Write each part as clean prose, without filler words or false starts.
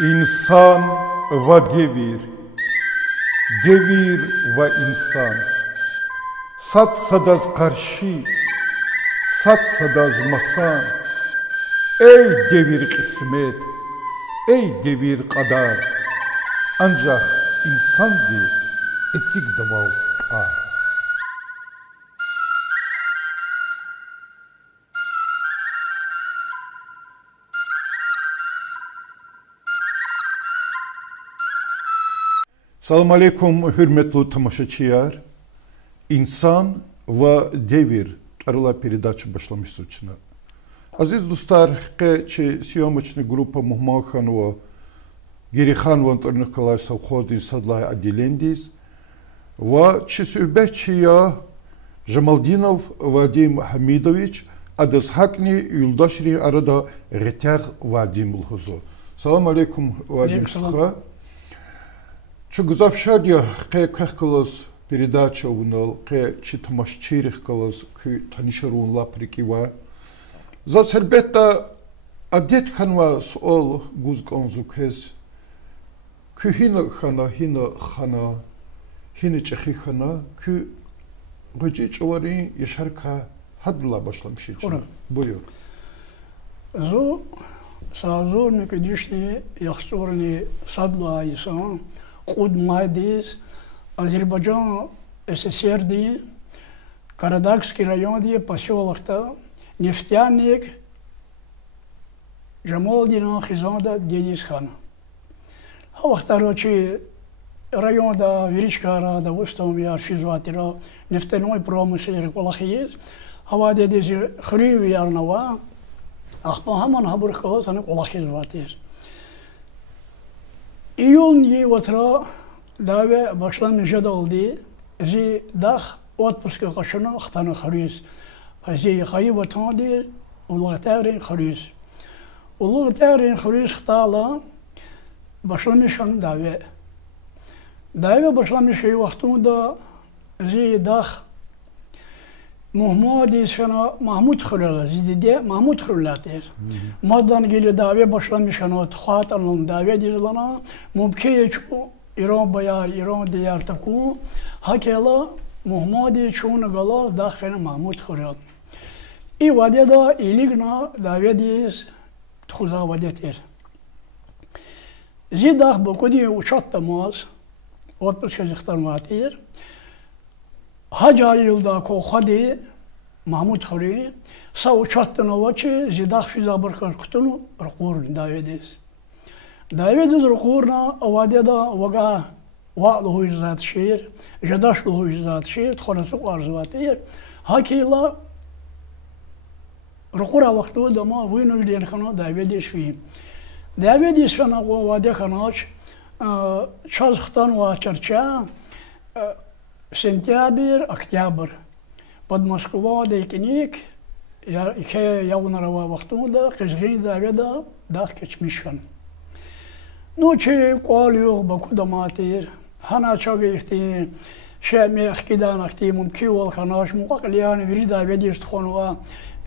İnsan ve devir, devir ve insan. Satsadaz karşı, satsadaz masan. Ey devir kısmet, ey devir kadar. Ancak insan bir etik davav var. Salam aleykum, hürmetli tamaşaçılar. İnsan ve devir arıla передача başlamış suçuna. Aziz dostlar, ki съемочная группа Мухмаханова, Гериханова Антон Николаевич совхозный садлай отделендис, ve söhbetçiya Jamaldinov Vadim Hamidovich adızhakni yoldaşri arada retag Vadim Bulhuzo. Salam aleykum Vadim Sıkha. Çok güzel şadiya kayık kılas передача унал, чи тамашчирих калас, ки танишарун лаприкива. За сербета адет ханва суол гузгонзукез, ки хина хина чехи хана, ки гıcı çuvari yaşarka hadla başlamış için. Buyur. Zo sazorni kedişni yaxsorni sadla aysan qud madis Азербайджан, СССР, Карадакский район, поселок-то, нефтяник, Джамалдина, Хизанда, Денисхан. А во второй район, да, Величкара, да, Устом, Арфизватера, нефтяной промысел, Рекулахиез, а в Адедизе Хрюви Ярнова, Ахмахаман Хабурхала, Саны Кулахизватез. Июнь ватра, Davve başlamışa da oldu. Zi dağ otpuska kaşına xtana xarıyız. Zi xayı vatanı uluğ tağrin xarıyız. Uluğ tağrin xarıyız xtala başlamışan davve. Davve başlamışı vaxtında zi dağ Muhammed sana Mahmud xırıla. Zi de Mahmud xırılatır. Madan geli davve başlamışan o tıxatanın davve dizlana mümkün çu İran bayar, İran diyar taku, hakela Muhammedi çoğunu galas daxfene Mahmud xuriyad. İ vadeda iligna davediz txuza vadetir. Zidax bokudi uçat tamaz, otpus kazıxtan vatir. Hacari yılda koxadi Mahmud xuri, sa uçattın ovaçı zidax fiza barkar kutunu rqur davediz. Davediz rqurna avadeda vaga wa'luhu izat şehir, jadaşluhu izat şehir, txonasu arzuvatir. Hakila rqura vaqtu dama vinu jden khana davediz fi. Davediz fana vade khanaç çazxtan va çarça сентябрь, октябрь. Под Москва дейкеник, я явнарова вaqtunda qizgin daveda dağ keçmişkan. Noçi qalıyor Bakuda matir, hana çagıxti, şemi xkidan axti mumki ol xanaş muqaqliyan virida vedist xonwa.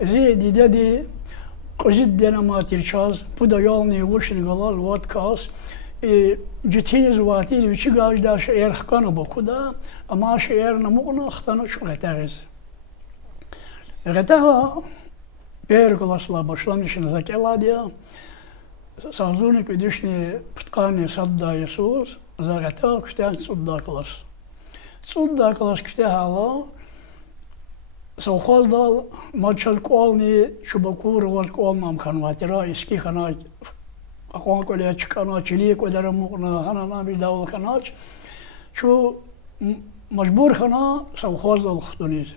Zedi dedi qizid dena matir çaz, bu da yalni vuşni galal vodkas. Ciddiyiz vatir viçi gajda şehir xkanı Bakuda, ama şehir namuqna xtana şu gətəğiz. Gətəğa bir klasla başlamışın zakeladiya. Sazuni kedişni pıtkani sadda Yesus, zagata küten sudda kılas. Sudda kılas küte hala, savxozdal maçal kolni çubakur val kolnam kanvatira, eski kanat, akwan kolya çıkana, çelik öderim muqna, hanana bir davul kanat. Şu mecbur kana savxozdal xtuniz.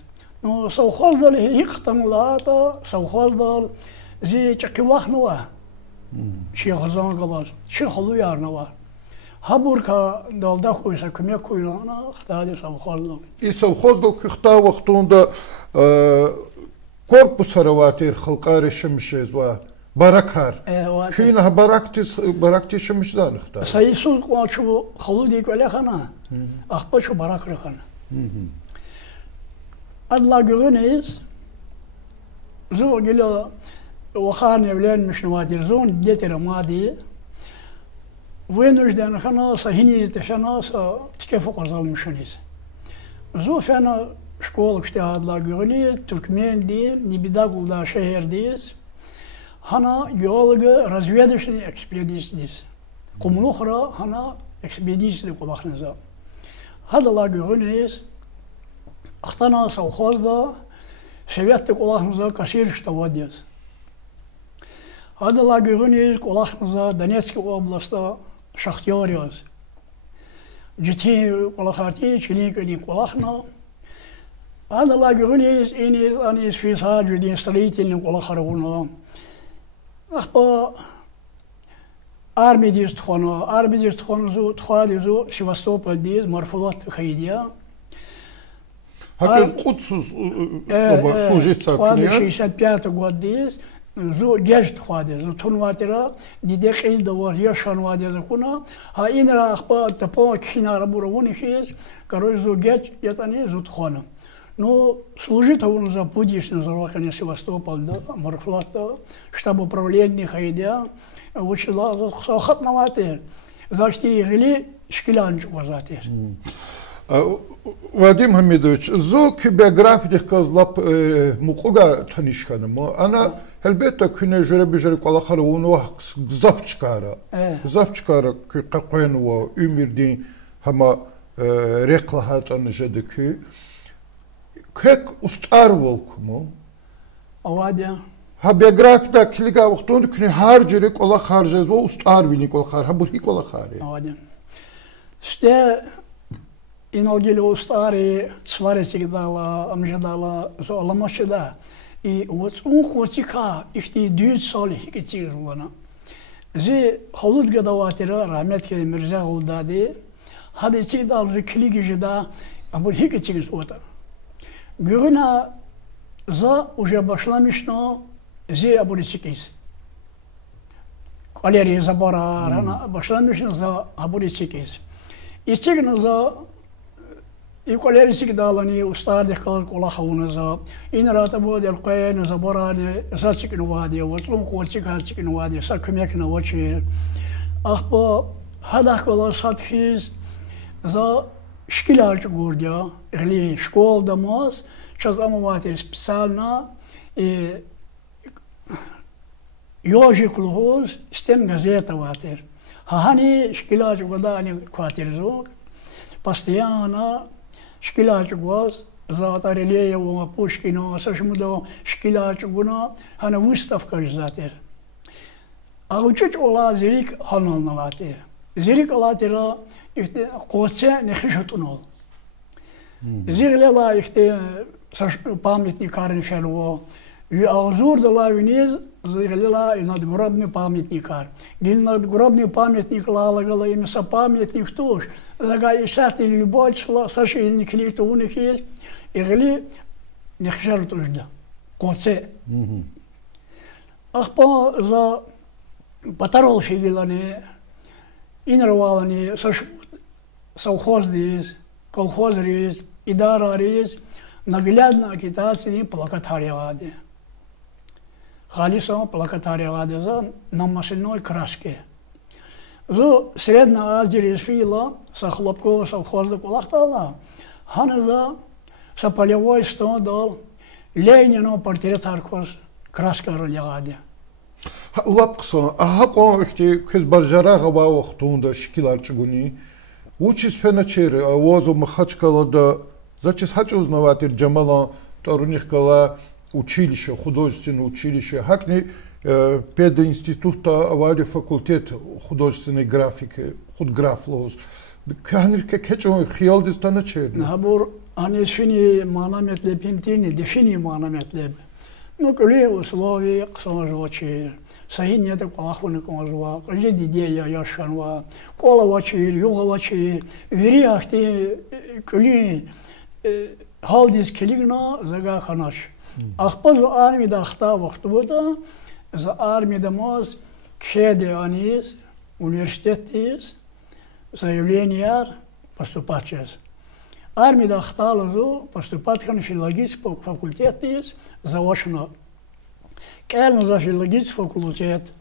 No savxozdal hiqtamulata, savxozdal zi çakıvaxnova. Çi xazan qalar, çi xolu yarına var. Haburka dalda koysa kömək koyulana xtadi savxozluq. Savxozluq xta vaxtunda korpus haravatir xalqa reşimişiz və barakar. Köyün barakti şimişdan xta. Sayısız qoçu xolu deyik ölə xana. Axpa çu barak rəxana. Adla görünüz. Zo gila وخان يولين مش نواتير زون ديتر مادي вынужден хана сахиниз дешана са тикефу казалмышниз. Зуфена школа штадла гүрни Туркмен ди Нибидагулда шehirdeyiz. Hana geologa разведочный экспедициядис. Кумлухра хана экспедиция кулахназа. Хадала гүрниз Ахтана совхозда Советте кулахназа кассир штавадис. Хадала гүрниз кулахназа Донецкая областта шахтериз. Джити кулахати чиликани кулахна. Хадала гүрниз инис анис фисаджудин строительный кулахаруна. Ахпа армидис тхона зу тхадизу Севастополь диз Марфулат Хайдия. Hakikaten kutsuz служить 65 год диз зу геш тхадиз зу тунватира дидекил давар яшан вадиза куна ха инра ахпа тапо кинара буровуни хиз короче зу геш ятани зу тхона. Ну, служит он за будущее зарвакание Севастополь, да, Марфлата, штаб управления Хайдя, учила за сахат на матер, за что игли шкилянчик возатер. Вадим Хамидович, зук биографиях казлап мукуга танишханому, она elbette küne jere bijere kolakara onu zavçkara. Zavçkara ki qaqen ve ümirdin hama reklahat anjadaki. Как устар волкому? Авадя. Ha biografida kiliga vaqtunda kuni har jere kola kharjaz ve устар bili kola khar, ha burhi kola khari. Авадя. Сте иналгили устари цваре сигдала, амжадала, золамашда. И вот хотика ихти 2 сал хикичирвана. Зи халуд гадаватира рахмет ке Мирза Гулдади. Хади сигдал килиги жда, а бурhi хикичирвата. Гюрина за уже башламишно зе абуричикис. Калерия забора рана башламишно за абуричикис. Истигна за и калерисик далани устади кал колахуна за инрата бодел кайна заборани сачикну вади вацун колчикачикну вади сакмекна вачи ахпо хада кола сатхиз за шкилячу гордя, или школ домос, сейчас амуватер специально и ёжи клугуз стен газета ватер. Хахани шкилячу года они квартирзок, постоянно шкилячу гоз, за Тарелеева, Пушкина, Сашмудо, шкилячу гуна, хана выставка изатер. А учить ола зирик ханалналатер. Зирик алатера İşte koçe nehişutunu. Zirlela işte памятник Карнфелу. И аузурдала вниз зирlela надгробный памятник. Гил надгробный памятник лалагала имеса памятник туш. Зага ишати любой шла сашин клит у них есть. Игли нехшартужда. Коце. Ахпа за патарол фигилане инервалани саш совхоздиз, колхозриз, идарариз, наглядно агитации плакатариевади. Халисом плакатариевади за на масляной краске. Зу средна аздириз фила, са хлопкова совхозда кулахтала, хана за са полевой стодол, Ленину портрет аркос краска ролевади. Лапкса, а как ихти кез баржара гава вaqtunda шкиларчугуни учис феначер авозу Махачкала да зачем хочу узнавать Джамала Торунихкала училище, художественное училище, хакни пединститута авари факультет художественной графики, худграфлос. Кахнирке кечо хиалдис таначер. Набор они шини манаметле пинтини, дефини манаметле. Ну, коли условия ксажвачир. Сахин это колахуны комажва, кожи дидея яшанва, колавачир, югавачир, вериахти коли халдис келигна зага ханаш. Ахпазу армида ахта вахтубуда, за армида моз кшеде анис, университетис, заявление поступать сейчас. Армида ахталазу поступать на филологический факультет есть заочно. Кельно за филологический факультет.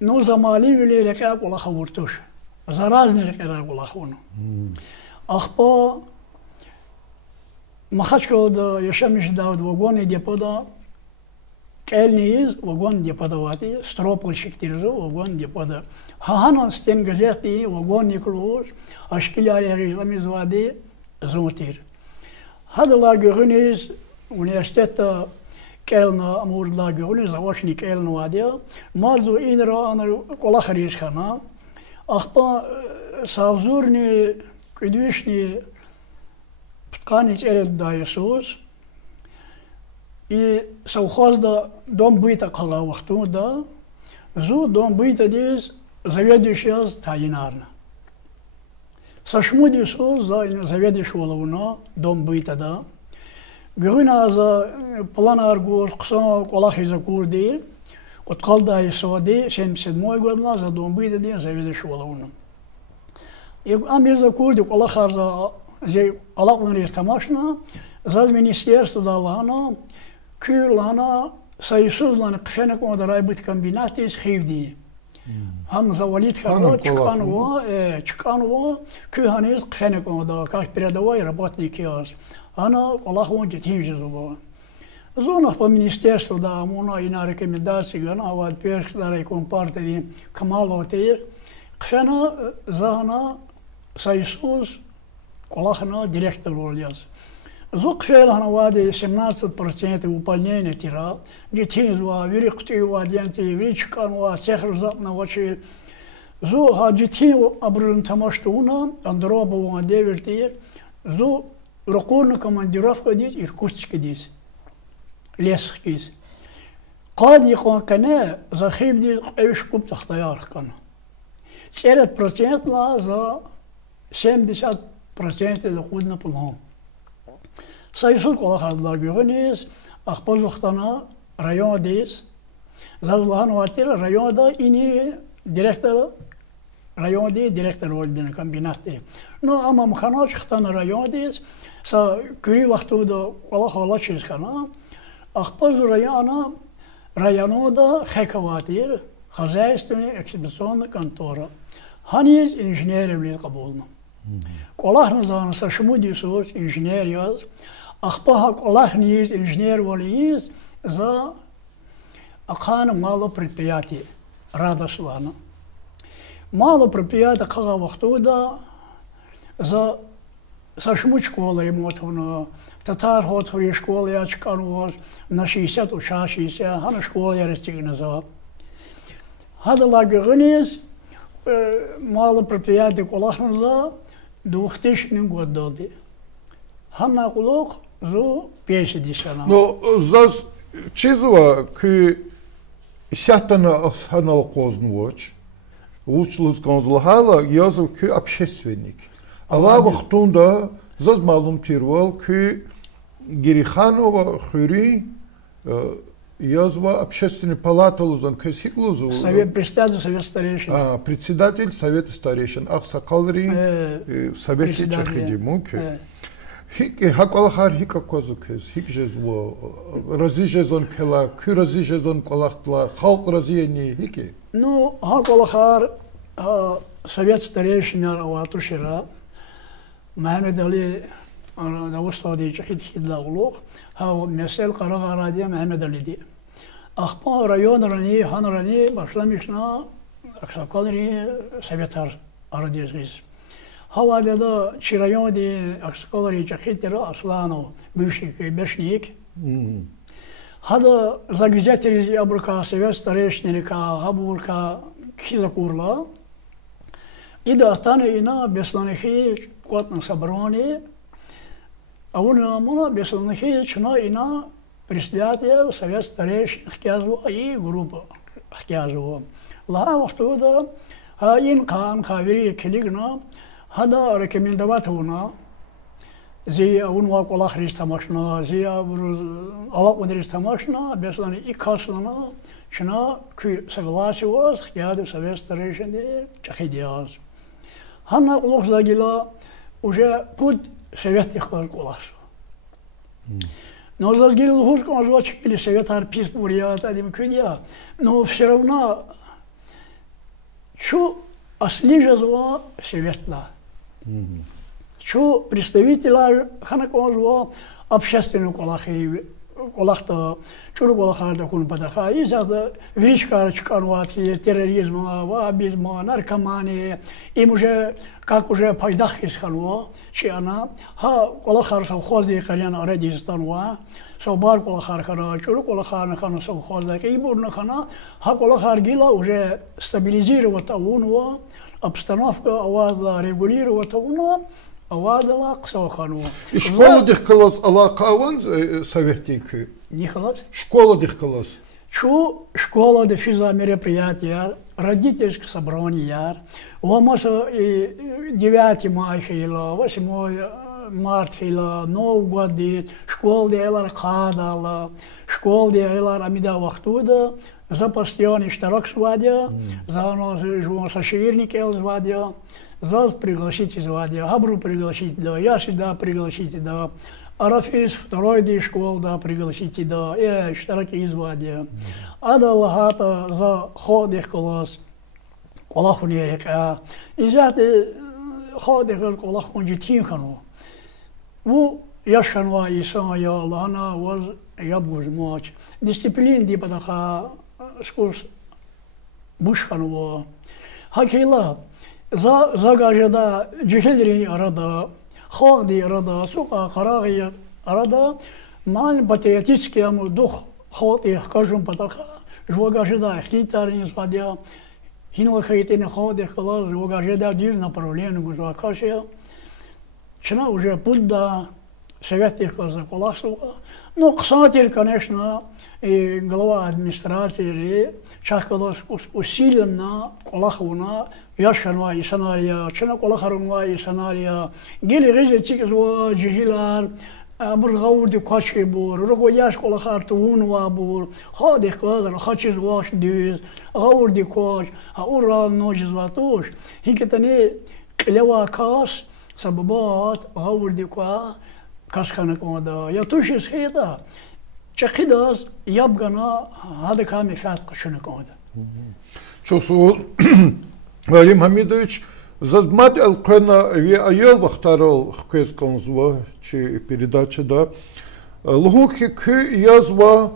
ну замали вели река кулаха вуртуш. Заразный река кулахуну. Ахпо Махачкалда яшамиш давд вагоны депода Кельниз вагон деподавати, стропольщик тирзу вагон депода. Хахана стен газети вагон никруз, ашкиляри ризламиз вади зонтир. Хадала гөрүниз университетта Келна амурла гөрүниз авашни Келна вадия. Мазу инра анар колахариш хана. Ахпа савзурни кудвишни тканич эред дайсус. И совхозда дом быта кала вахтуда, зу дом быта дез заведующая тайнарна. Сашмуди су за заведующего лавуна дом быта да. Гюрина за плана аргур ксо колахи за курди, от калда и сади 77 год на за дом быта дез заведующего лавуна. И амир за курди колахар за алакун рестамашна за министерство далана. Кюлана союзлана кшенек модарай быть комбинаты из хивди. Хам завалит хало чканво кюханез кшенек модар как передовой работник яз. Она колах он жетимж зуба. Зона по министерству да муна и на рекомендации гана вад перш дарай компартии камалотир кшена зана союз колахна директор яз. Зук фейлана вади 17% выполнения тира, детинзва, вириктива, денти, виричканва, сехрузатна вачи. Зу ха детин абрун тамаштуна, андробова деверти, зу рукурна командировка дис, иркутский дис, лесхкис. Кади кане за хиб дис эвишкуп тахтаяркан. 7% за 70% дохудна пулхом. Союз колахадла гюрниз, ахпозухтана район дис, зазлан ватир райода ини директор район ди директор вольден комбинаты. Но ама мханоч хтана район дис, са кюри вахтуда колахалачис хана, ахпоз района районода хекаватир, хозяйственная экспедиционная контора. Ханиз инженер влез кабулна. Колахна зана сашмуди сос инженер яз. Ахпаха колахниз инженер волиз за акана мало предприятий Радослана. Мало предприятий кага вахтуда за сашмуд школа ремонтовна, татар хотври школа ячканвоз на 60 уша 60, хана школа я растигна за. Хадала гюрниз мало предприятий колахна за 2000 год доди. Хана кулок зу 50 на. Но заз чизва к сятана ханал кознуоч. Училус конзлахала язу к общественник. Ала вахтунда заз малум тирвал к Гириханова хюри язва общественный палата лузан кесиклузу. Совет председатель совет старейшин. Председатель совета старейшин. Ах сакалри совет чахидимуке. Хики хакалахар хика козукес хик жезво разижезон кела кю разижезон колахтла халк разиени хики. Ну хакалахар совет старейшин раватушира Мухаммед Али Давустади чахид хидлаглух ха месел карагаради Мухаммед Али ди. Ахпа район рани хан рани башламишна аксакалри советар арадизис. Havada Чирайоди Аксакалари Чахитера Аслану, бывший бешник. Хада загвизятери Абрука Совет Старейшника Хабурка Кизакурла. И да Тане Ина Бесланихи Котна Саброни. А он муна Бесланихи Чна Ина председатель Совет Старейшин Хтязова и группа Хтязова. Ла Вахтуда Ин Кан Хавири Килигна. هذا ريكومندوات هنا زي أونوا كل خريج تماشنا زي بروز الله قدرش تماشنا بس لاني إكاسلنا شنا كي سبلاسي واس خيادة سبستريشن دي تخيدياز هنا كلوخ زاجلا уже путь совет ихвар куласу но зазгили лухушку ажвачили совет арпис бурят адим кудя но все равно Чу аслижазва советла. Чу представителя ханакозва общественного колахта чуру колахарда кун падаха и за величкар чканватки терроризма, вабизма, наркомании им уже как уже пайдах исканва, че она ха колахар совхози карян аредистанва собар колахар кара чуру колахар на совхоза и бурна хана ха колахар гила уже стабилизировать унва обстановка авада регулировать унва авадала ксохану. И школа дихкалас алакаван советики. Не халас? Школа дихкалас. Чу школа дефиза мероприятия, родительское собрание, вамаса 9 мая хила, 8 марта хила, Новый год, школа делала кадала, школа делала амида вахтуда, за постоянный штарак свадья, за нас живу соширники свадья, за пригласите свадья, Абру пригласите, да, я сюда пригласите, да. Арафис второй день школ, да, пригласите, да, штараки извадия. Ада лагата за ходих колос, колаху нерека. И зате ходих колаху нетинхану. Ву яшанва иса я лана воз ябуж мач. Дисциплин ди падаха скус бушханва. Хакила за гажада джихелри арада. Ходи арада, сука караги арада, мал патриотический дух ход их кажем потаха, жвагажеда хитарни свадя, хинул хейтин ходи хала, жвагажеда дир направление гужвакашия, чина уже Будда, советник за коласука, ну кстати, конечно, и глава администрации чакалась усиленно колахуна. Яшанва и санария, чена колахарунва и санария, гели резетик зва джихилар, бургауди качи бур, рогояш колахар туунва бур, хадих квадр, хачиз ваш дюз, гауди кач, аурал ночь зватуш, хикетани клева кас, сабабат, гауди ка, каскана кода, я туши схита, чакидас, ябгана, хадаками фят кашуна кода. Чусу Валим Хамидович, задмать алкана ви аял вахтарал хкесконзва, чи передача да. Лухи к язва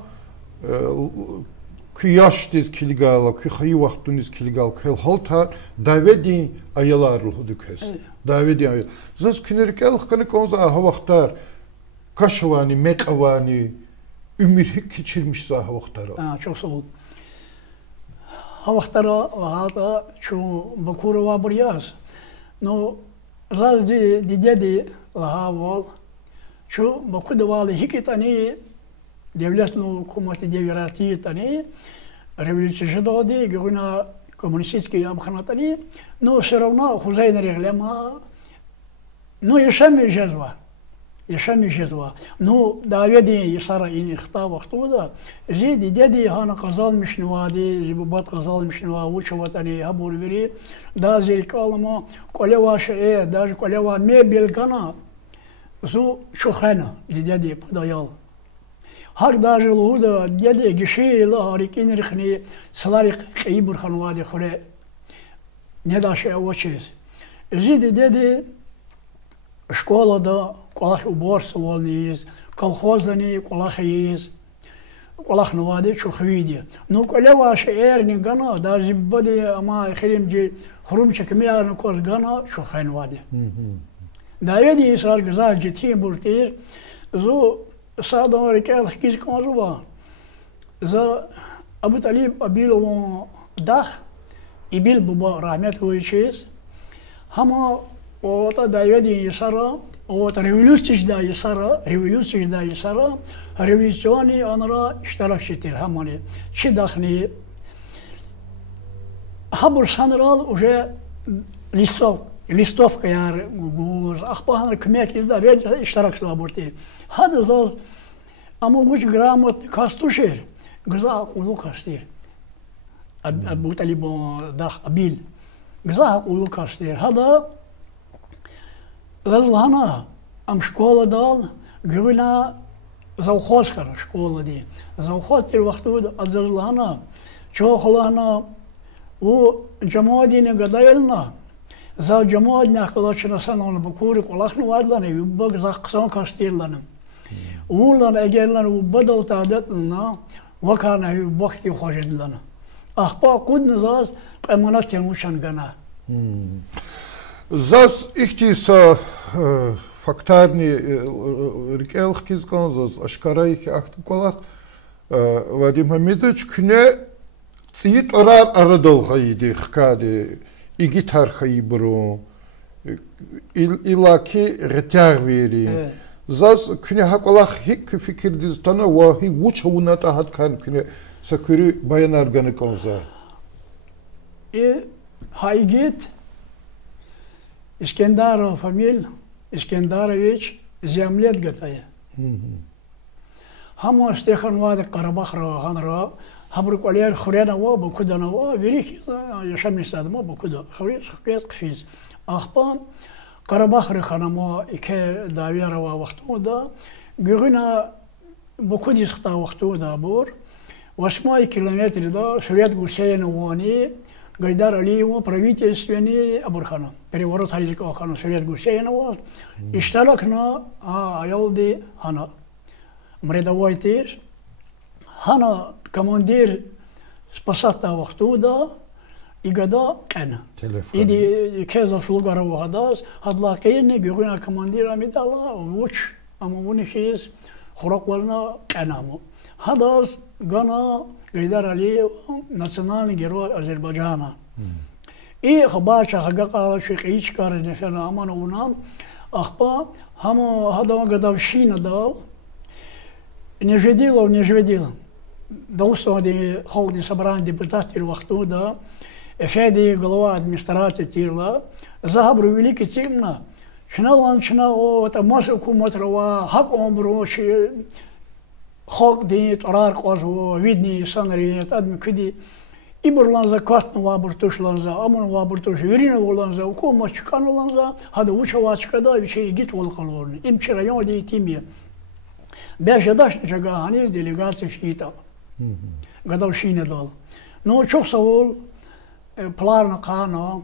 к яштиз килгала, к хай вахтуниз килгал, к халта даведи аялар лухдукес. Даведи аял. Зас кинеркел хканконза вахтар кашвани мекавани умир кичирmiş за вахтара. Çok sağ ol. Havahtara hata şu bakuru vabriyaz. No razdi didedi lahaval. Şu baku devali hikitani devletnu hukumati devirati tani революция доди гуна коммунистические амханатани. Но все равно хузейн реглема. Ну ешами жезва. Ешами жезва. Ну даведи исара ин ихтава хтуда. Зиди деди хана казал мишнвади, зибубат казал мишнва учуватани хабур вери. Да зерикалма колева ше, даже колева мебель гана. Зу чухена деди подаял. Хак даже луда деди гиши ла рикин рихни саларик хибур ханвади хоре. Не даше очис. Зиди деди школа да колах уборство волниз, колхозани колахиз, колах новади чухвиди. Ну колева шерни гана, даже бади ама хримджи хрумчик миарн кос гана чухайнвади. Давиди сар гза житим буртир, зо садам рекел хкиз конзува. За Абу Талиб абило дах и бил буба рахмет хуичиз. Хама ота давиди сара вот революция Исара, революционный анра штаракшитир хамани. Чидахни хабур санрал уже листовка яр гур, ахпаханр кмек изда ведь штаракшла бурти. Хада заз амугуч грамотный кастушер, гза улу кастир. Абу Талибо дах абил, гза улу кастир. Хада Зазлана, ам школа дал, гуна завхозкара школа ди. Завхоз тир вахтуд, а зазлана, чохлана, و جماعتين قدايلنا زا جماعتنا خلاصنا سنون بكوري قلقنا وادلنا يبقى زقسان كاستير لنا ولنا أجرنا وبدل تعددنا وكان يبقى يخرج لنا أخبار قد نزاز أمانات يموشان جنا زاز إختيس فاكتارني ركال خيز كان زاز أشكاري كأختم كلاه وادي محمدович كنا تيت أراد أردل خيدي خكادي إيجيتار خيبرو إلاكي رتيار ويري زاز كنا هكولا هيك فكر ديزتانا وهي وش هونا تحت كان كنا سكري بيان أرجاني كونزا هايجيت إسكندر فاميل إسكندرويتش زيامليت قتايا هم استخدام واد قرباخ را هنرا هبرك عليه خرينا وبكودنا وفيريك يشمي سادما بكودا خريج خيط قفيز أخبان قرباخ رخنا ما إك داويرا ووقتو دا جرينا بكودي سختا وقتو دا بور واسماء كيلومتر دا شريط гусейн واني Гайдар Алиева правительственный Абурхана. Переворот Харизика Хана Шурет Гусейнова. Ишталак на Аялди Хана. Мредовой теш. Хана командир спасата вахтуда и гада кена. Иди кеза шулгарова хадас. Хадла кейни гюрина командира медала уч амуни хиз хураквална кенаму. Хадас гана Гайдар Алиев, национальный герой Азербайджана. И хабача хагакала шикичка разнесена амана унам, ахпа хамо хадава гадавщина дал, не жведила. Доустоди холди собрание депутатов вахту да, эфеди глава администрации тирла, загабру великий тимна, чиналанчина о это маску матрова, хакомбру خاک دیت آرار قاضو ویدنی سنریت ادم کدی ایبرلانزا کاتن وابرتوش لانزا امون وابرتوش ویرین ولانزا وکوم چکان لانزا هذا وش واچکدا بشي گیت ولقلورن ام چرایون دی تیمیه بیشداش نجا هنیز делегация фита гадавшина дал но çok sağ ol плавно кана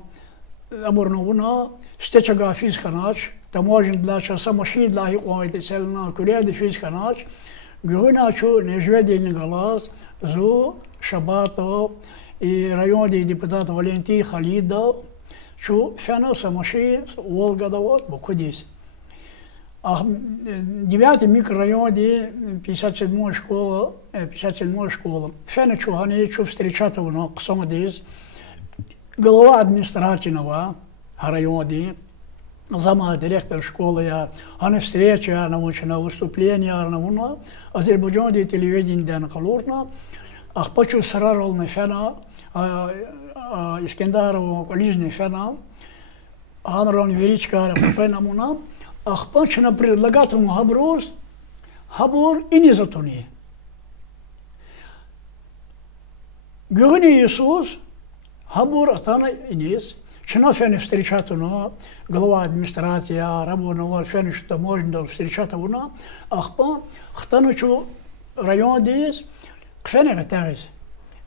абурновна стечага физканач таможен для часа машин для их селна куледи физканач Гюрина чу нежведельный голос, зу Шабатов и районный депутат Валентий Халидов, чу фена самоши Волгодовод букудис. 9-й микрорайон, 57-я школа. Фена чу они чу встречать у нас ксомадис. Глава административного района. Зама директор школы, я на встрече, я научена выступление, я на Азербайджане телевидение на Калурна, ах почу сарарол на фена, Искендарову коллежный фена, Анрон Величка, Папена Муна, ах почу на предлагатому Хабрус, Хабур и не затони. Гюрни Иисус, Хабур Атана и Низ, Чина фене встречать уна, глава администрации, работа фене что можно встречать уна, ахпа, хтанучу район дис, фене гатагис.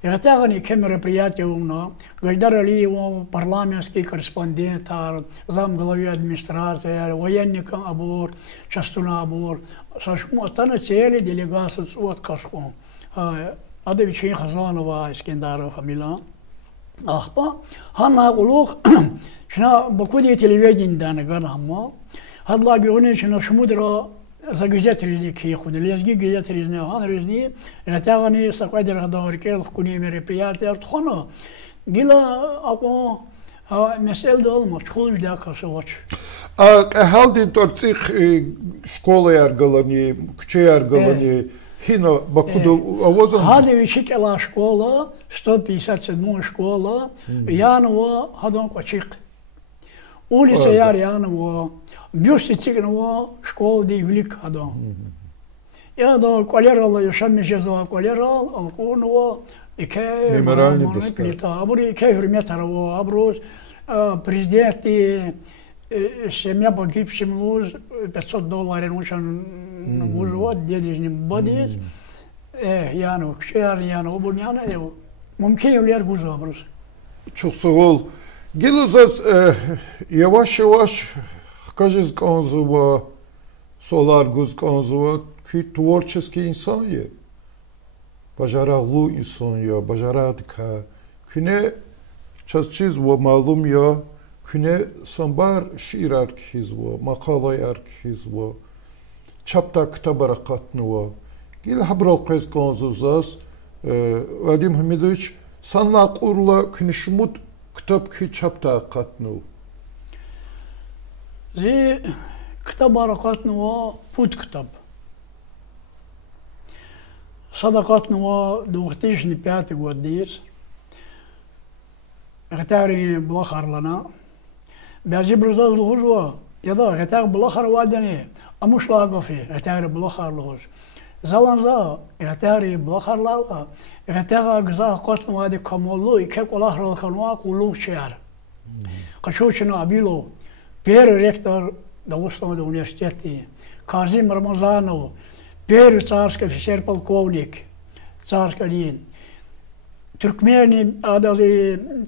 И гатагани ке мероприятия уна, Гайдар Алиев, парламентский корреспондент, зам главы администрации, военник Абур, частуна Абур, сашку, тана цели делегации от Кашку. Адовичи Хазанова, Искендарова фамилия. Ахпа, хана улух, шна бакуди телевидение дана гарамма, хадла гюрни шна шмудра за газет резни кихуни, лезги газет резни, хан резни, ратягани саквадер гадаваркел хкуни мероприятия артхана, гила ако месел дал мачхулж дака савач. Халди торцих школы аргалани, кучей аргалани. Хина Бакуду авозан. Хадеви шикела школа, 157 школа, Янова хадон квачик. Улица Яр Янова, бюсти цигнова школа ди велик хадон. Я до колерала, я шамми жезала колерал, алкунова, ике плита, абури ике хурметарова, абрус президенты семья погибшим луз $500 нучан вуживать дедежним бадис Яну кшер Яну обуняна его мумкин являет гузабрус çok sağ ol. Geluzas yavaş yavaş кажется конзува solar guz konzuva ki tворческий insan ya. Başarılı insan ya, başarılı küne çiz ve malum ya, küne sambar şiir arkiz ve makale arkiz ve çapta kitap katnu ve gel habral kez konzuzas Vadim Hamidoviç sanla kurla küne şumut kitap ki çapta katnu. Зи kitap arakatnu put kitap. Sadakatnu 2005 gод diyor. Gitari bulakharlana. Bazı brazaz luhuzwa ya da gitar bulakhar wadani amuş lagafi gitari bulakhar luhuz. Zalanza gitari bulakharla gitara gza qatnu wadi kamollu iki kulakhar kanwa qulu şiar. Qaşoçna abilo первый ректор Дагестанского университета, Казим Рамазанов, первый царский офицер полковник, царский один.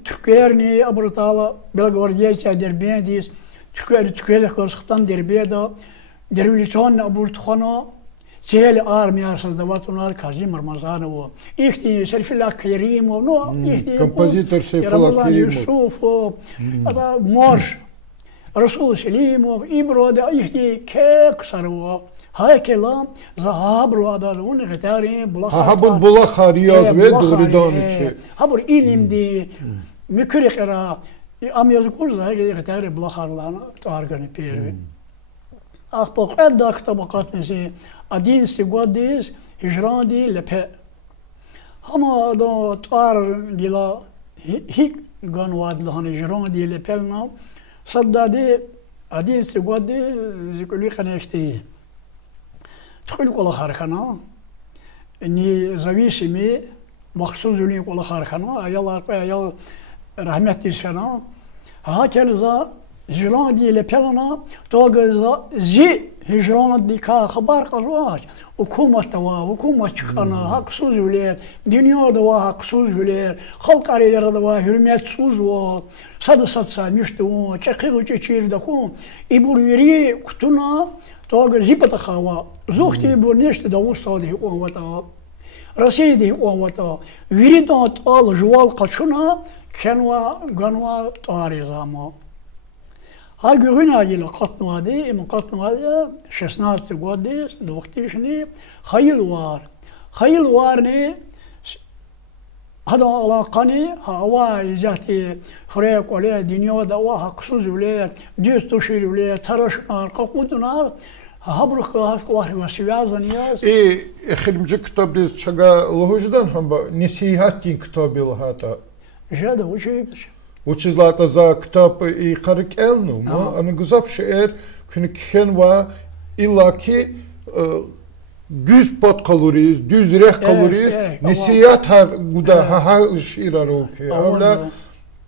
Türklerni abratala belgvardiyacı derbiyediz. Türkler Kazakistan derbiyeda. Dervilisyon aburtukhana Sel armiyasız da vatanlar Kazim Ramazanov. İhti Serfillah Kerimov, no, ihti kompozitör Serfillah Kerimov. Yusufov, ata Morş. Rasul Selimov, İbro'da ihti kek sarıva. Haykela zahabru adalun gitari bulakhar. Habur bulakhar yaz ve doğrudan içi. Habur ilimdi, mükürikera. Am yazıkur zahi gitari bulakharlana targani pervi. Akbaqat da kitabakat nesi. 11 годис hicrandi lepe. Hama da tar gila hik ganwad lahani hicrandi lepelna. صدادي 11 годي يقولي خلينا نشتي تقول كل خارخنا اني зависимي مخصوص لي كل خارخنا يلا رحمتي سنه هكذا هجراندي لبلنا توغزا زي هجراندي كا خبر قرواش حكومه çıkana haksız üler dünyada var haksız üler halk araylarda var hürmetsiz var sadı satsa mişti o çakığı çeçirde ku iburi kutuna toga zipata khava zuhti bu neşte da ustadi o vata Россияда o vata viridat al jual qaçuna kenwa ganwa tarizama Her gün ağıyla katnuadı, ama katnuadı 16 годис, 2000 hayıl var. Hayıl var ne? Hada alaqani hava izahti xrek ole dünyada va haksız üler, düz tuşir üler, taraşnar, qaqudunar. Habruk var ve svязан yaz. Xilmci kitap diz çaga lohujdan hamba nasihatin kitabı lahata. Jada o şey. Учизлата за китап и қарик елну, ана гузап шеер күні кен ва illaki düz pot kaloriyiz, düz reh kaloriyiz, nesiyat her guda ha şirar okey. Avla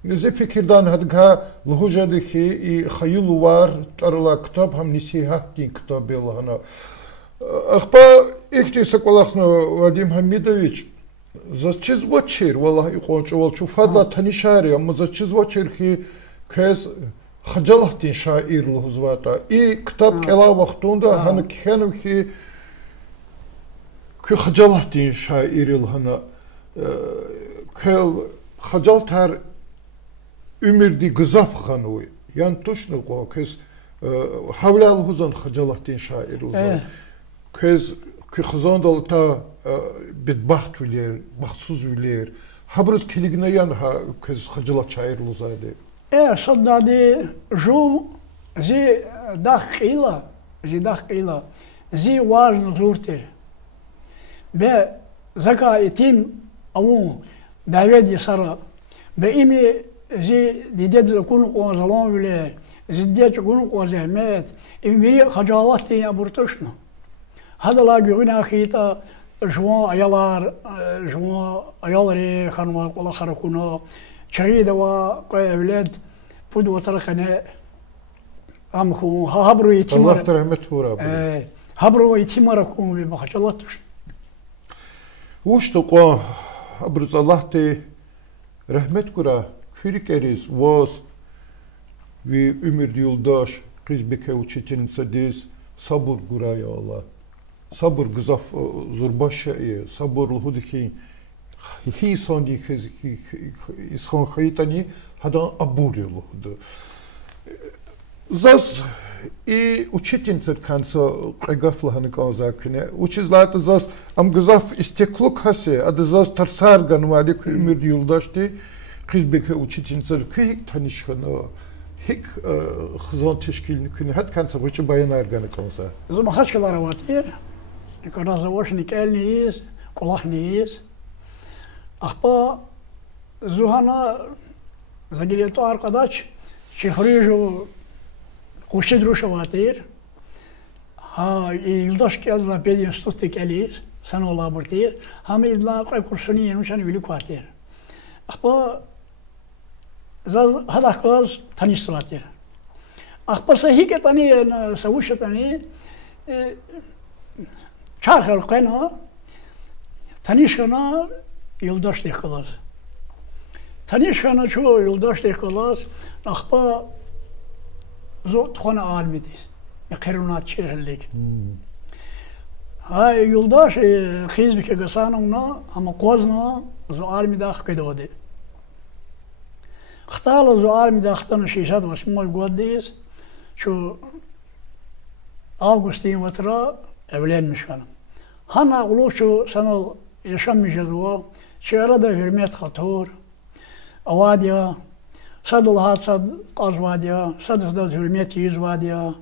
neze fikirdan hadga luhujadaki i khayulu var tarla kitap ham nesihat din kitab belhana. Akpa ihtisa kolakna Vadim Hamidoviç Zachiz vachir, vallahi qonchwal chufadla tanishari, amma zachiz vachir ki kez xajalahtin şair luhuzvata. I kitap kela vaxtunda hani kenu ki xajalahtin şair ilhana kel xajaltar ümirdi gızaf xanu. Yan tuşnu qo kez havla luhuzan xajalahtin şair uzan. Kez ki xazandal ta bedbaht üler, bahtsız üler. Habrız kiligine yan ha kez xajalat şair luzade. صدادي جو زي دخيلة زي واز نزورتر به زكا يتيم أو داود يسرى بإمي زي ديدت يكون قوزلون ولير زديت يكون قوزهمات إمي خجالات تي أبورتشنا هذا لا جونا خيتا جوا أيالري خنوار ولا خركونا شهيد وأولاد بود وصرخنا أمخو هابرو يتيمر الله رحمة هورا هابرو يتيمر كوم ببخش الله تش وش تقوا أبرز الله تي رحمة كرا Kürikeriz was ve Ümür yoldaş kızbeke uçiçinse diz sabır guraya Allah. Sabır gızaf zurbaşa sabır hudiki hi son di son haytani hadan aburilu hudu. Zas i uçiçinse kansa qegaflahanı qazakine uçizlatı zas am gızaf istekluk hase adı zas tarsargan vali ki Ümür yoldaştı kızbeke uçiçinse ki tanışkanı hik xizan teşkilini kune hat kansa uçi bayan arganı kansa. Zuma haçkalara vatır. Когда завошник эльниз, колахниз, ахпа зухана загилету аркадач, чихрижу кушидрушо ватир, ha yıldaş yazla pedin stuttik eliz, sana ola burtir, ham idla qay kursuni yenuçan ülik vatir. Ahpa zaz hadakaz tanis vatir. Ahpa sahiketani savuşatani çarxal qena tanışana yoldaş tıkılar. Tanışana çoğu yoldaş tıkılar. Ahpa zot xona almediz. Qerunat çirhellik. Hay yoldaş xizbike gasanona ama qozna zo almida xqidodi. Xtala zo almida xtana şişat vasmoy goddiz. Şu Avgustin vatra evlenmiş hanım. Hana uluçu sana yaşamayacağız o. Çevrede hürmet hatur. Avadya. Sadıl hasad qazvadya. Sadıl hürmet yüzvadya.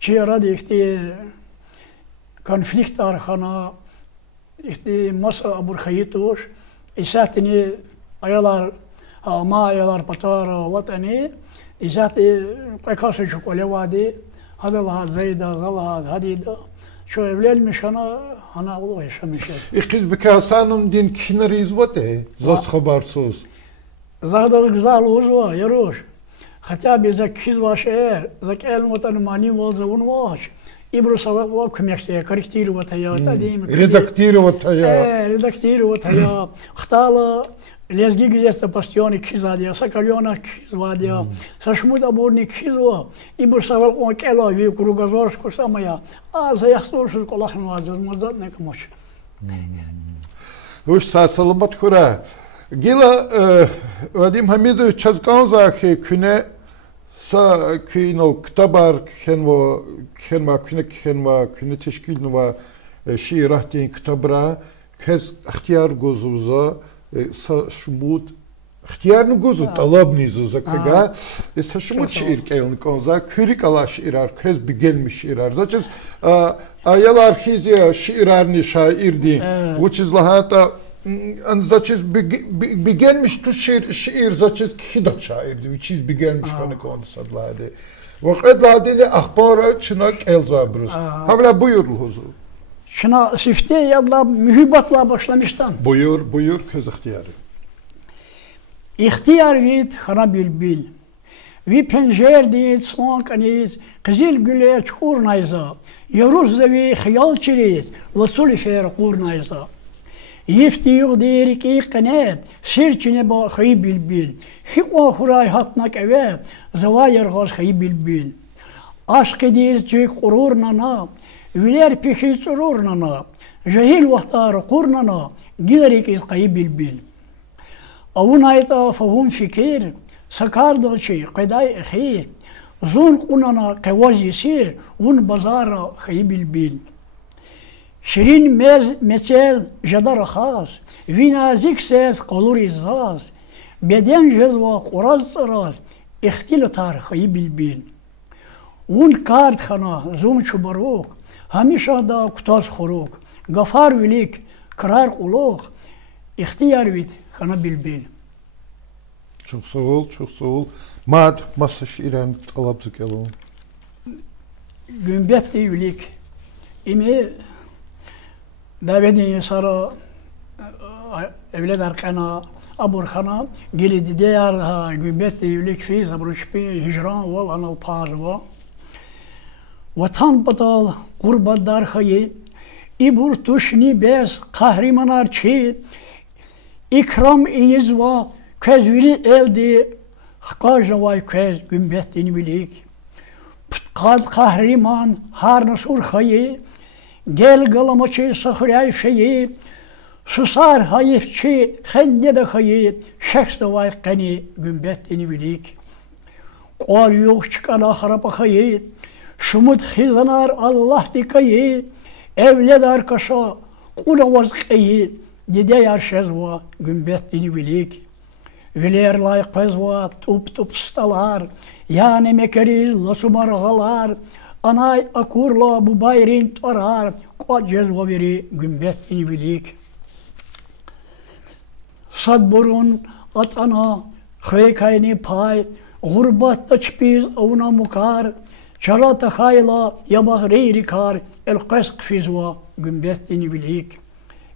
Çevrede işte konflikt arxana. İşte masa abur xayitur. İsatini ayalar ama ayalar patar vatani. İsati qekası çukole vadi. Hadalha zeyda zalha hadida. Şu evlenmiş ana ulu yaşamışlar. Kız bekasanın din kineriz vate. Zas habersuz. Zahda güzel uzva yaruş. Hatta bize kız başer. Zak el vatan mani vazı unvaş. İbru sabah var kömekçiye karakter vataya ta değil mi? Redaktör vataya. Redaktör vataya. Xtala lezgi güzeste pastioni kizadiya, sakalyona kizvadiya. Saşmuda burni kizva. İbru sabah o kela vi kurugazor skusama. Zayaxtorsuz kolahın vazız mazat ne kamoş. Hoş sağlıbat kura. Gila Vadim Hamidov çazkanza küne sa kino ktabar kenva küne teşkilnva şiirahtin ktabra kez ihtiyar gozuza sa şubut ihtiyarını gozu talabni zuza kaga sa şubut şiir kelni konza kürik ala şiirar kez bir gelmiş şiirar zaten ayalar hizya şiirarni şairdi which is lahata zaten bir gelmiş tu şiir zaten kidat şairdi which is bir gelmiş hani konsadladı vakit ladine ahbara çınak elzabrus hamla buyurul huzur şuna sifte yadla mühibbatla başlamıştan buyur kız ihtiyarı ihtiyar vid xana bilbil vi pencer dit son kaniz qizil güle çukur nayza yaruz zevi xiyal çiriz vasul fer qur nayza Yefti yugdirik iqne sirçine ba xey bilbil hiqo xuray hatnak eve zavayır gaz xey bilbil aşk ediz cük qururnana üler pixi sururnana jahil vaqtar qurnana giderik xey bilbil avun ayta fahum fikir sakar dalçi qeday xir zun qunana qawaz yisir un bazara xey bilbil Şirin mesel jadar khas, vinazik ses qalur izaz, beden jezva quraz saraz, ihtil tarixi bilbil. Un kart xana zum çubarok, hamişa da kutaz xorok, gafar vilik, karar qulok, ihtiyar vid xana bilbil. Çok sağ ol. Mad masa şiiren talabzik yalım. Gümbet vilik. İmi Davedin sara evlad arkana aburxana gelidi diyar ha gümbet evlik fiz abruşpi hicran ol anal pazva vatan batal qurbadar xayi ibur tuşni bes kahrimanar çi ikram izva kezviri eldi Каждый вай кез гümбет дин велик. Птқад қахриман харнасур хайи, гел галамачи сахряй шайи, сусар хайфчи хеннеде хайи, шекс давай қани гümбет дин велик. Қуар юқ чикана харапа хайи, шумут хизанар Аллах дикайи, evled arkadaşa kula vazqeyi dide yarşezva gümbet dini vilik viler layık pezva tup stalar yani mekeriz lasumargalar anay akurla bu bayrin torar kod cezva veri gümbet dini vilik sadburun atana khaykayni pay gurbatta çpiz avuna mukar Çarata hayla yabağri rikar el qasq fizwa gümbet dini bilik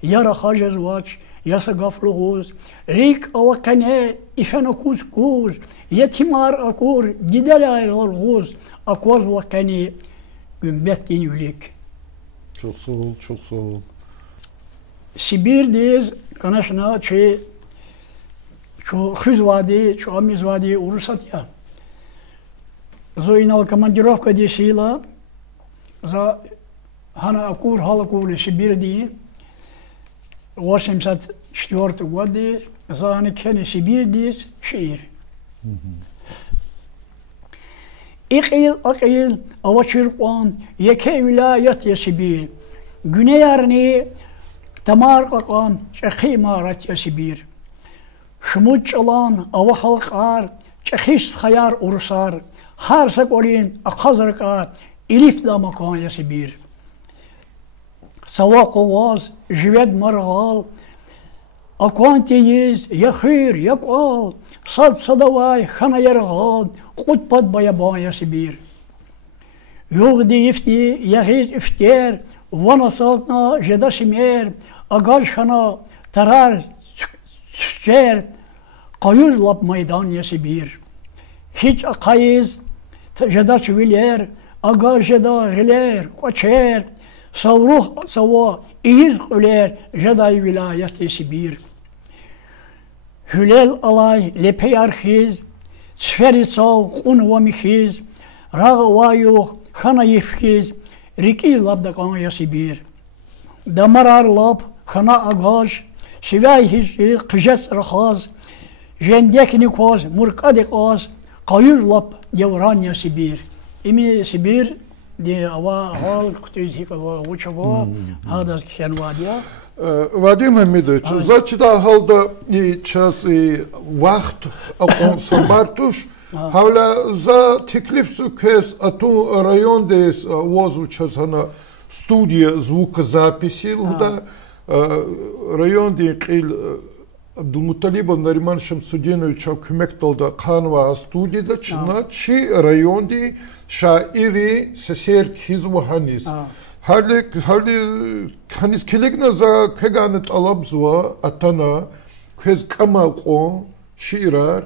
yara hajazwaç yasa gafluğuz rik avakane ifana kuz yetimar akur gidel ayrılğuz akoz vakani gümbet dini bilik. Çok sağ ol, çok sağ ol. Sibir'deyiz, конечно, şu Хызвади, şu Амизвади урусат я. Зоинал командировка дешила за Хана Акур Халакур Сибирди 84 года за Хана Сибирдис şiir. İqil avaçırqan yeke vilayet ya Sibir. Güneyarni tamar qaqan çaqi marat ya Sibir. Şumut çalan ava halqar çaqis xayar urusar. Harsak olin akazarka ilif da makan ya Sibir. Sava kovaz jived margal akvantiyiz ya khir ya qal sad sadavay khana yargal qutpad bayaban ya Sibir. Yuğdi ifti yahiz ifter vana saltna jeda simer agaj khana tarar çer qayuz lap meydan ya Sibir. Hiç akayiz jeda çviler aga jeda giler koçer savruh sava iyiz öler jeda vilayet Sibir. Hülel alay lepey arxiz sferi sav qun ve mixiz rağı vayuh xana yefkiz rikiz labda kan ya Sibir. Damarar lab xana agaj şivay hiç qıjas rakhaz jendek nikoz murkadik az qayuz lap devran ya Sibir. İmi Sibir diye ava hal kutuyzik ava uçava hadas kişen vadiya. Vadim Hamidovич, začda halda i čas i vaxt akon sabartuš, havla za teklifsu kes atu rayon des vozu čas hana studija звукозаписи, da rayon de qil Abdulmuttalibov Nariman Şemsudinoviç'a kömek oldu kanva studiyada çına çi rayonda şairi seser hizvahanis. Hali hanis kelegna za keganet alabzwa atana kez kama qo şirar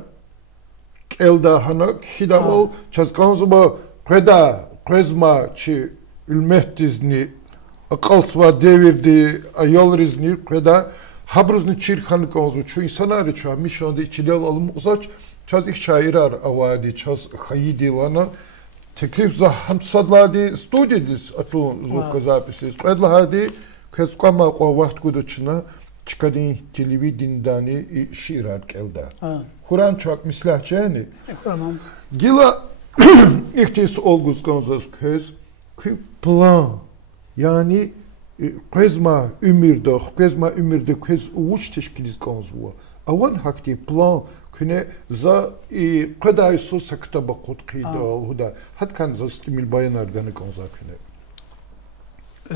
kelda hanak hidaval çaskanzba qeda qezma çi ülmehtizni aqalsva devirdi ayolrizni qeda Habruzny çirkhanı konzu şu insanlar için mişanda içiler alım uzaç çaz ik şairar avadi çaz hayidi lana teklif za hamsadladi studiyadis atu zvukozapisi qedla hadi kesqama qo vaqt guduchna çıkadin televidindani şiirar kelda Kur'an çok mislahçani Tamam gila ihtis olguz konzas köz plan yani Qezma ümirde qez uç teşkiliz konzua. Avan hakti plan küne za qaday su saktaba qutqida huda hat kan za stimil bayan arganı konza küne.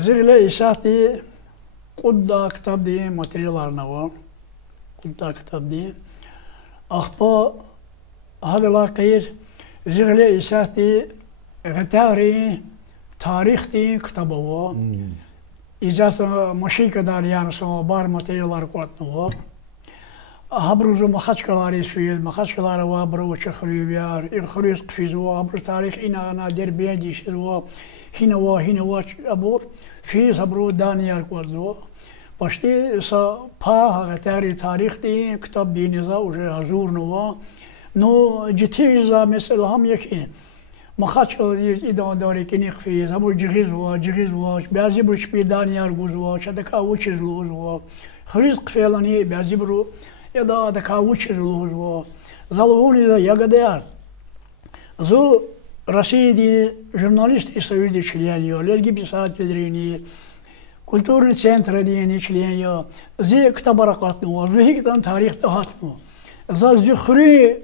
Zirle isahti qudda kitab diye materyallarına var. Qudda kitab diye. Akhpa hadala qeyr zirle isahti gıtari tarih diye kitabı var. İcazı maşika daryan sonra bar materyallar kuatnu var. Habruzu makhaçkaları suyuz, makhaçkaları var, bro çakhriyor, ikhriz qfizu var, bro tarih inana derbiye dişiz var, hina var abur, fiz habru daniyar kuatnu. Başti sa pa gıtari tarih diye kitap diniza uje hazur nu var. Но детей за mesela ham yeki. Махачкал идан дори ки нихфи, забур джигизва, бязибру шпиданияр гузва, чадака учизлузва. Хризк фелани бязибру яда дака учизлузва. Залуни за ягадяр. Зу России журналисты и союзы члены, лезги писательные, культурный центр дени члены, зи ктабаракатну, зи ктан тарих тахатну. За зюхри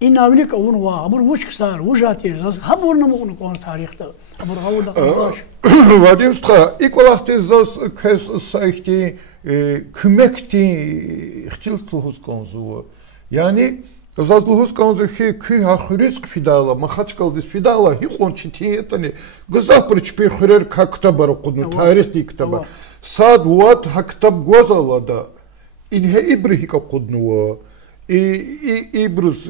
и навлик унва, абур вучкстар, ужатир, за хабур намугну кон тарихта, абур хауда калаш. Vadim Stra, ikolahti zas kes saihti kümekti ihtiltluhuz konzu. Yani zazluhuz konzu ki kü hakhurisk fidala, mahaçkaldis fidala hi konçiti etani gızapır çpi khırer kakta barqudnu tarihti kitaba. Sad wat haktab gwazalada inhe ibrihi qudnu. İbrus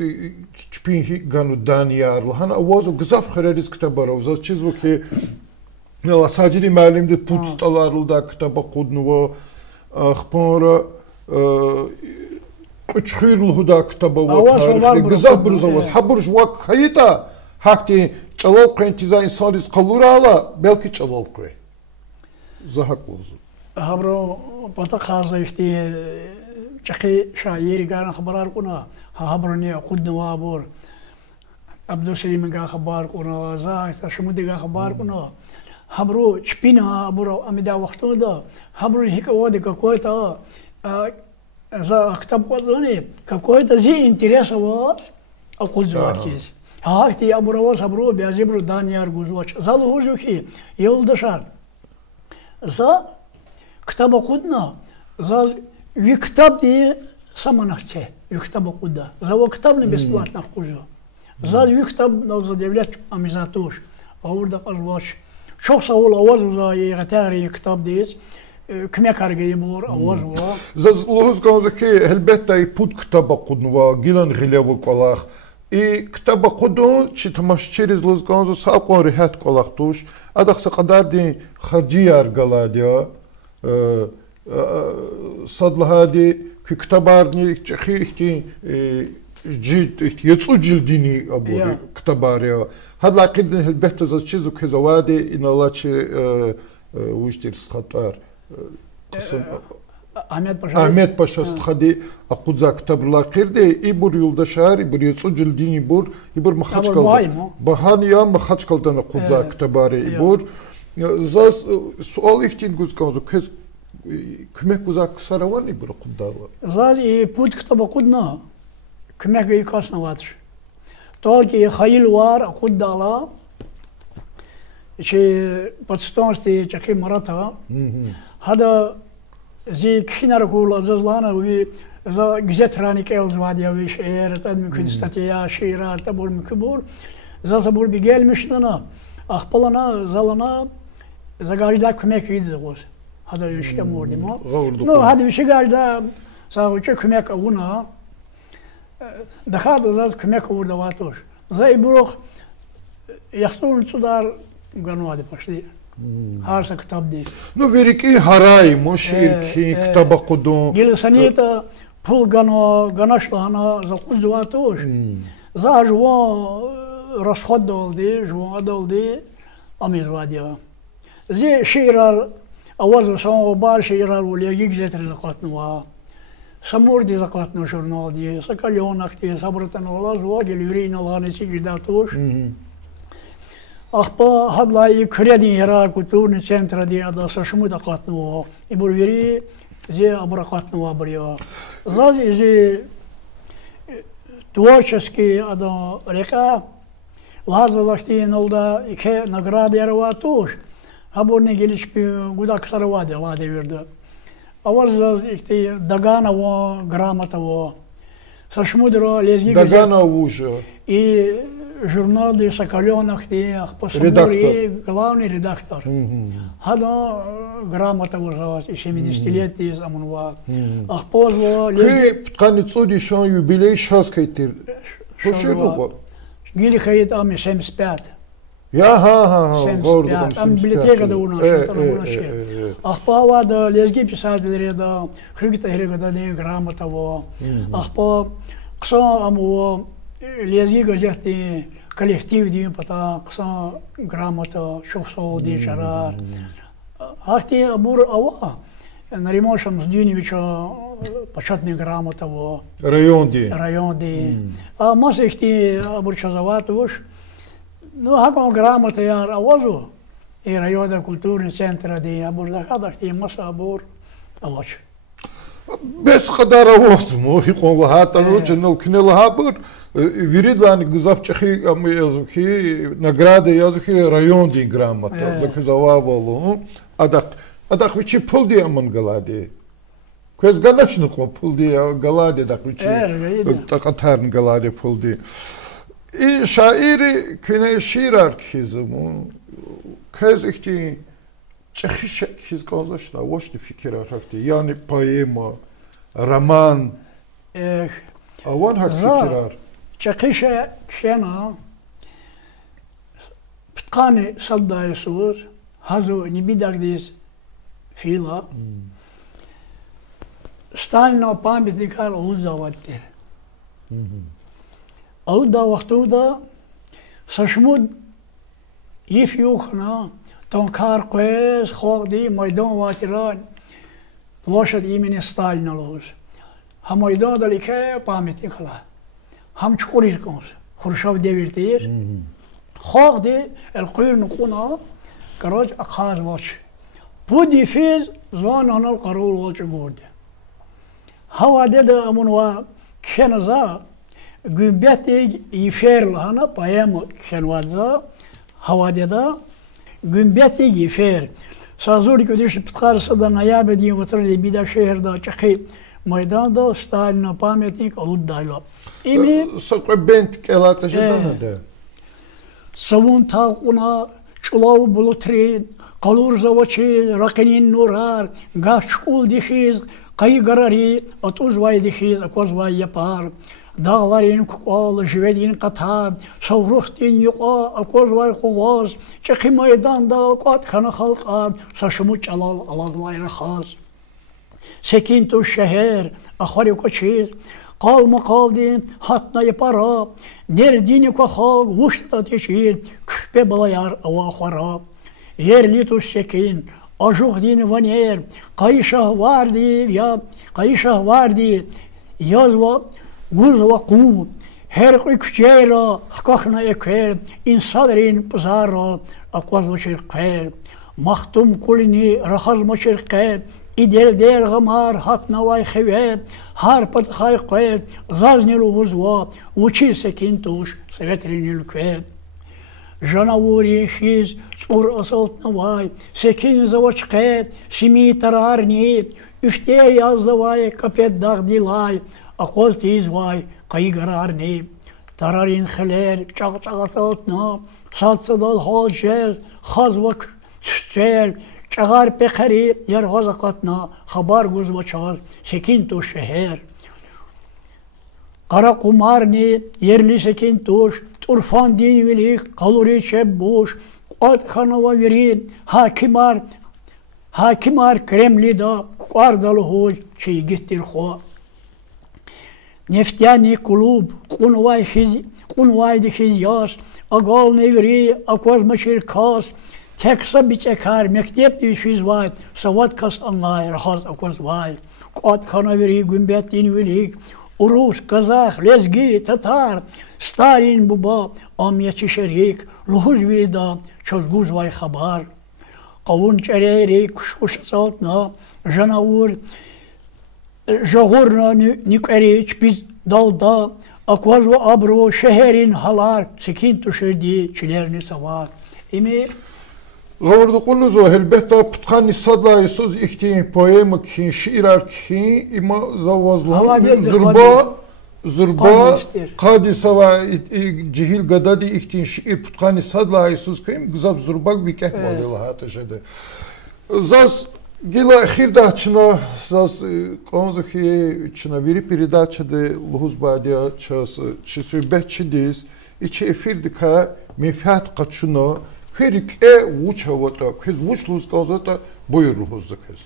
çpinhi ganu daniyar lahana avazu gızap khıreris kitaba ravzaz çizvu ki Nela sadece malimde putstalarılda kitaba qudnu xpora qçxirluda kitaba va tarixi gızap bruzavaz haburj vak hayita hakti çalal qentiza insanis qalurala belki çalal qoy zahaqluzu habro pata khaza ifti çaqi şairi gan xabarar quna habrni qudnu abur Abdul Selim ga xabar quna za shmudi ga xabar quna Хабру чпина, абура амида вахтуда, хабру хиководы какой-то за ктабкозони какой-то зи интерес у вас, а кузуат есть. Ахти абура вас хабру бязибру данияр гузуач. За лужухи елдашар. За ктабакудна, за виктаб ди саманахце, виктабакуда. За виктаб не бесплатно кузу. За виктаб на задевлять амизатуш. Аурда казвач. Çok sağ ol avaz uzayı gatari kitap deyiz. Kime kargayı bor avaz var. Zazluhuz kanzaki elbette put kitaba qudnuva gilan ghilevu kolaq. Kitaba qudun çi tamaşçeriz luz kanzu saqon rihat kolaq tuş. Adaqsa qadar di khajiyar galadya. Sadlahadi ki kitabarni çixi جيت يتصو جلديني أبو كتباريا هذا العقيد البحث زاد شيء زك زوادي إن الله شيء ويشتري سخطار أحمد باشا استخدي أقول ذا كتاب العقيد يبور يولد شهر يبور يتصو جلديني يبور مخاج كلد بهاني يا مخاج كلد أنا أقول ذا كتباري يبور زاز سؤال يختين جوز كانزو كيس كمك وزا كسروان يبور أقول دالا زاز يبود كتاب أقولنا Kümek yıkasına vardır. Только hayil var, kuddala. Подстанции чаки марата. Хада зи кинар кула зазлана ви за güzel elzvadiya ve şehir tad mümkün statiya şiira tabur mükbur. За sabur bir gelmişlana. Akbalana zalana zagajda kümek yedi goz. Hada yaşam ordu mu? No hada bir şey gajda sağuça kümek avuna. Дахада заз кумек урда ватош. За и бурох яхтун судар ганвади пошли. Харса китаб ди. Ну верики харай моширки китаба qudun. Гел санита пул ганашлана за quddu ватош. За жуа расход долди, жуа долди амиз вадия. Зи ширар аваз сон бар ширар улеги гзетр лaqatnu. Самурди закатно журнал ди, сакаленок ди, сабратан олаз вагел юрин алганеси гидатуш. Ахпа хадлай кредин яра культурный центр ди ада сашму дакатно. И бурвери зе абракатно абрио. Зази зе творческий ада река лазалахти нолда ике награды яраватуш. Абурне gelişpi gudak saravade vade verdi. Аварза ихти Даганово, Грамотово, Сашмудро, Лезги. Даганово уже. И журналы Соколенок, и Ахпасамур, и главный редактор. Хада Грамотово, и 70-летний из Амунва. Ахпозво, Лезги. Ткани цуди шон юбилей шас кайтир. Шоширу. Гили хаит ами 75. Я ха. Там библиотека да у нас, Ахпава да лезги писатели да, Хрюгита Хрюгита да Грамотово, Ахпа Кса амо лези газеты коллектив дим пата кса грамота шухсо ди чарар. Ахти абур ава наримошам Здюневича почетный грамота во район ди. А масехти абур чазаватуш. Ну хаком грамота яр авазу и районда культурный центр ди абур дахадахти маса абур авач. Без kadar avaz mı? Hiç hatta o çınıl kınıl habur viridlan gızapçığı ama yazık ki nagrada yazık ki rayon din gramata zakızava bolu adak viçi pul diye aman galadi köz ganaşını ko pul diye galadi dak viçi takatarın galadi pul diye şairi küne şirar kizmu köz ihti Чехише хизгазашна, вошни фикира рахти, яни поэма, роман. А вон хак фикирар. Чехише кшена, птқани саддай суз, хазу небидагдис фила, Сталина памятникар улдаваттер. Улда вақтуда сашмуд ефюхна, Тон Карквес, Ходи, Майдан Ватиран, площадь имени Сталина луз. Хам Майдан далеке памятник хала. Хам чукурис конс. Хрущев девертир. Ходи, القير نقونا, كراج أقاز واش. بودي فيز زوان أنا القرول واش جورد. هوا ده أمونوا كنزا جنبتي يفير لهنا بايم كنوازا هوا ده Gümbeti yifer. Sazuri ködeşi pıtkarısı da nayabe diye vatırlı bir de şehirde çıkıp meydanda Stalin'a pametnik alıddayla. İmi sakı bent kelataşı da ne? Savun tağuna çulav bulutri, kalur zavaçı, rakinin nurar, gaçkul dihiz, kayı garari, atuz vay dihiz, akoz vay yapar. Dağların kukalı, jivedin kata, savruhtin yuqa, akoz vay kuvaz, çıkı meydanda kat kana halka, saşımı çalal alazlayra khaz. Sekin tu şehir, akhari koçiz, kalma kaldin, hatna yapara, derdini kuhal, vuşta teşir, kürpe balayar ava khara. Yerli tu sekin, ajuh din vaner, kayışah vardi, ya kayışah vardi, yazva, Guz ve kum, her küçeğe, hakakna eker, insanların pazarı, akvaz maçırkır, mahtum kulini, rahaz maçırkır, idel der gamar, hatna vay xeve, harpat xayqır, zaznelu huzva, uçil sekin tuş, sevetrinil kve. Janavuri xiz, tsur asıltna vay, sekin zavaçkı, simi tararni, üfter yazdavay, kapet dağdilay, Akoz tiz vay, kayı gararni, tararin xeler, çağ-çağasıltna, satsadal halşer, xazvak tüsçer, çağar pekari, yer gazakatna, xabar guzva çağır, sekin tuş şehir. Kara kumarni, yerli sekin tuş, turfan dinvilik, kaluri çebbuş, at kanava virin, hakimar Kremlida, kukardalı hoş, çiğ gittir xo. Нефтяный клуб, Кунвайди хизяс, Агал неври, Аквазма Черкас, Текса битекар, Мектеп дишизвай, Сават кас ангай, Рахаз аквазвай, Кот канавери, Гумбет инвелик, Урус, Казах, Лезги, Татар, Старин буба, Амьячи шерик, Лухуз вирида, Чозгузвай хабар, Кавун черери, Кушкуш салтна, Жанаур, Жагурna nükeriç biz dalda, akvaz ve abro şehrin halar, sekin tuşerdi çilerini savar. İmi Gavurdu kunuzu elbette putkan sadlayısız ihtiyin poema ki şiirar ki ima zavazlı zırba kadisava cihil gadadi ihtiyin şiir putkan sadlayısız ki gızab zırba bir kehmadil hatışede. Zaz Gila хирдачна с конзахи чна вири передача де лухузбадия час чису бечидис и че эфирдика мефят качуно херикэ вучавата кез вучлус казата буйр лухузакез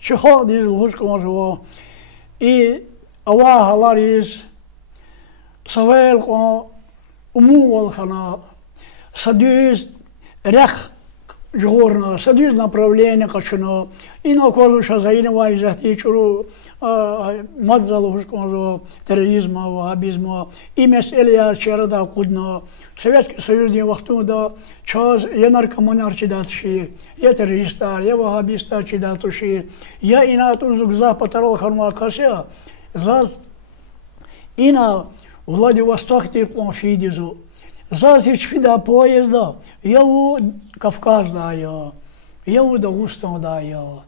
Чехо диз лухуз конжо и авахаларис Савелко умувалхана, садюз рех жорна, садюз направление качно, и на кожу шазаинова и захтичуру мадзалушкозо терроризма, вахабизма, и меселия черда кудно. Советский Союз не вахтуда, час я наркоманар чидат шир, я террористар, я вахабистар чидат шир, я инатузук за патрол ханма кася, заз ина Владивосток тиклон фидизу. Зазич фида поезда, я у Кавказ даю, я у Дагустан даю,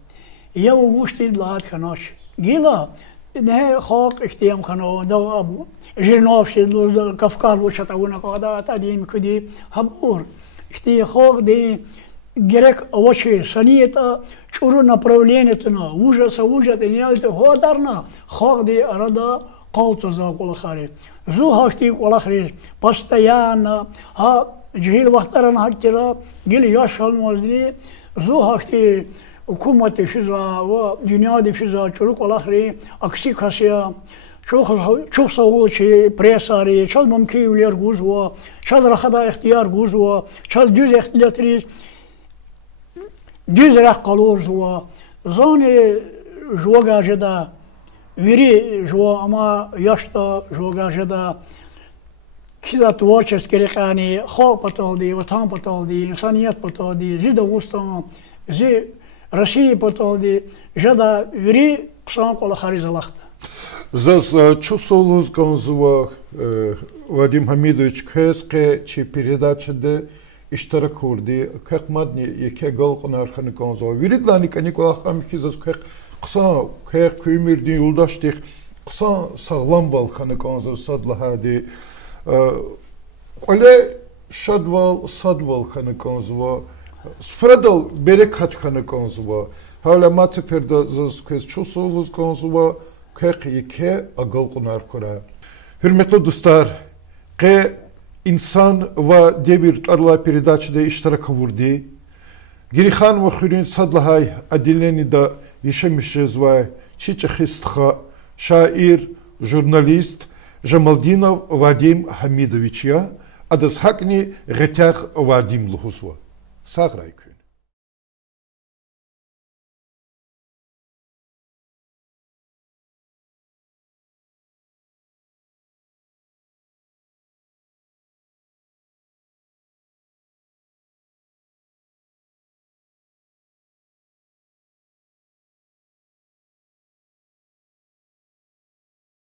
я у Гуштид лад ханош. Гила, не хок ихтем хано, да Жириновский, Кавказ учата уна когда тадим куди хабур. Ихте хок де грек очи саниета чуру направление тна, ужаса не альте ходарна, хок де арада قالتو ذا كل خارج زو هاكتي كل خارج постоянно جيل وقترنا هكترا جيل ياشال موزني زو هاكتي حكومة فيزا ودنيا دي فيزا شو كل خارج أكسي خاسيا شو سووا شيء بريساري شو ممكن يولير جوزوا شو رخدا اختيار جوزوا شو دوز اختياري دوز رخ قلور زوا زاني جوجا جدا Вери, что ама яшта, что гажеда, кида творческий рекани, хо потолди, ватан потолди, инсаният потолди, жида устан, жи России потолди, жада вери, ксан кола харизалахта. Зас чусолуз ганзува Вадим Хамидович кэске чи передачада иштарак курди, как мадни яке галқанар ханы ганзува. Виридлани каникола хамики зас как قصا خير كومير دي يولداشتيخ قصا سغلام بالخانة كانزو صدلا هادي قولي شادوال صدوال خانة كانزو سفردل بركات خانة كانزو هاولا ما تفرد زوز كيس چوسولوز كانزو كيق يكي اقل قنار كورا Hürmetli dostlar, insan ve devir arla передачада iştirak vurdu. Гирихан Мухрин Садлахай отделение да еще звай Чичахистха, шаир, журналист Жамалдинов Вадим Хамидович, а дас хакни Ретях Вадим Лухусва. Саграйку.